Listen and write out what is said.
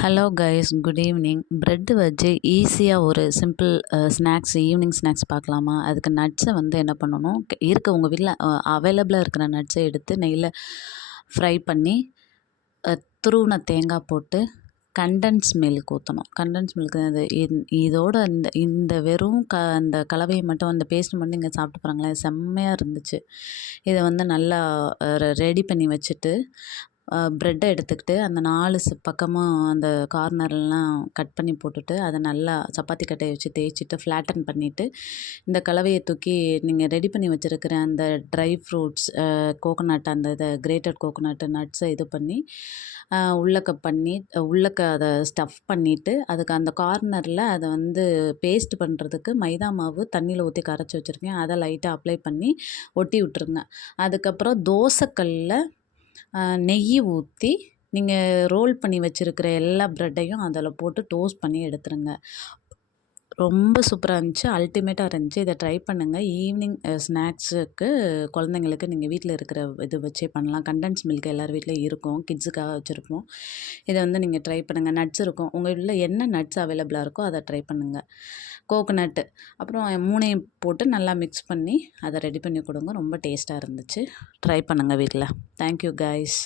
Hello guys, good evening. Bread வச்சு ஈஸியாக ஒரு சிம்பிள் ஸ்நாக்ஸ், ஈவினிங் ஸ்நாக்ஸ் பார்க்கலாமா? அதுக்கு நட்ஸை என்ன பண்ணணும், உங்கள் வீட்டில் அவைலபிளாக இருக்கிற நட்ஸை எடுத்து நெய்யில் ஃப்ரை பண்ணி துருவின தேங்காய் போட்டு கண்டன்ஸ் மில்க் ஊற்றணும். கண்டன்ஸ் மில்க் அது இதோட இந்த இந்த வெறும் அந்த கலவையை மட்டும், அந்த பேஸ்ட் மட்டும் நீங்கள் சாப்பிட்டு பாருங்களேன், செம்மையாக இருந்துச்சு. இதை நல்லா ரெடி பண்ணி வச்சுட்டு ப்ரெட்டை எடுத்துக்கிட்டு அந்த 4 பக்கமும் அந்த கார்னர்லாம் கட் பண்ணி போட்டுட்டு, அதை நல்லா சப்பாத்தி கட்டையை வச்சு தேய்ச்சிட்டு ஃப்ளாட்டன் பண்ணிவிட்டு, இந்த கலவையை தூக்கி நீங்கள் ரெடி பண்ணி வச்சுருக்கிற அந்த ட்ரை ஃப்ரூட்ஸ், கோகோனட், அந்த இதை கிரேட்டட் கோகோனட்டு நட்ஸை இது பண்ணி உள்ளக்க அதை ஸ்டஃப் பண்ணிவிட்டு, அதுக்கு அந்த கார்னரில் அதை பேஸ்ட் பண்ணுறதுக்கு மைதா மாவு தண்ணியில் ஊற்றி கரைச்சி வச்சுருக்கேன். அதை லைட்டாக அப்ளை பண்ணி ஒட்டி விட்டுருங்க. அதுக்கப்புறம் தோசைக்கல்லில் நெய் ஊற்றி நீங்கள் ரோல் பண்ணி வச்சுருக்கிற எல்லா ப்ரெட்டையும் அதில் போட்டு டோஸ்ட் பண்ணி எடுத்துருங்க. ரொம்ப சூப்பராக இருந்துச்சு, அல்டிமேட்டாக இருந்துச்சு. இதை ட்ரை பண்ணுங்கள். ஈவினிங் ஸ்நாக்ஸுக்கு குழந்தைங்களுக்கு நீங்கள் வீட்டில் இருக்கிற இது வச்சே பண்ணலாம். கண்டன்ஸ் மில்க் எல்லார் வீட்லேயும் இருக்கும், கிட்ஸுக்காக வச்சுருப்போம். இதை நீங்கள் ட்ரை பண்ணுங்கள். நட்ஸ் இருக்கும், உங்கள் வீட்டில் என்ன நட்ஸ் அவைலபிளாக இருக்கோ அதை ட்ரை பண்ணுங்கள். கோகோனட்டு அப்புறம் 3யும் போட்டு நல்லா மிக்ஸ் பண்ணி அதை ரெடி பண்ணி கொடுங்க. ரொம்ப டேஸ்ட்டாக இருந்துச்சு. ட்ரை பண்ணுங்கள் வீட்டில். Thank you guys.